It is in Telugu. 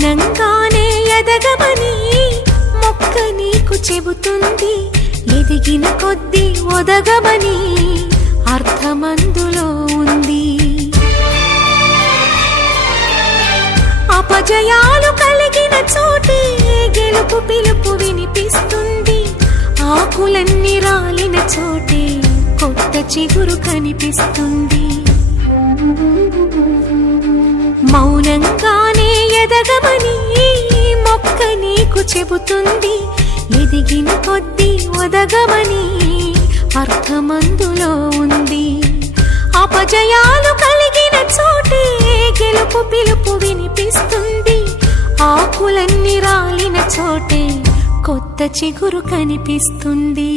మౌనంగానే ఎదగమని మొక్క నీకు చెబుతుంది. ఎదిగిన కొద్దీ ఒదగమని అర్థమందులో ఉంది. అపజయాలు కలిగిన చోటే గెలుపు పిలుపు వినిపిస్తుంది. ఆకులన్నీ రాలిన చోటే కొత్త చిగురు కనిపిస్తుంది. మౌనంగానే ఎదగమని మొక్క నీకు చెబుతుంది. ఎదిగిన కొద్దీ ఒదగమని అర్థమందులో ఉంది. అపజయాలు కలిగిన చోటే గెలుపు పిలుపు వినిపిస్తుంది. ఆకులన్నీ రాలిన చోటే కొత్త చిగురు కనిపిస్తుంది.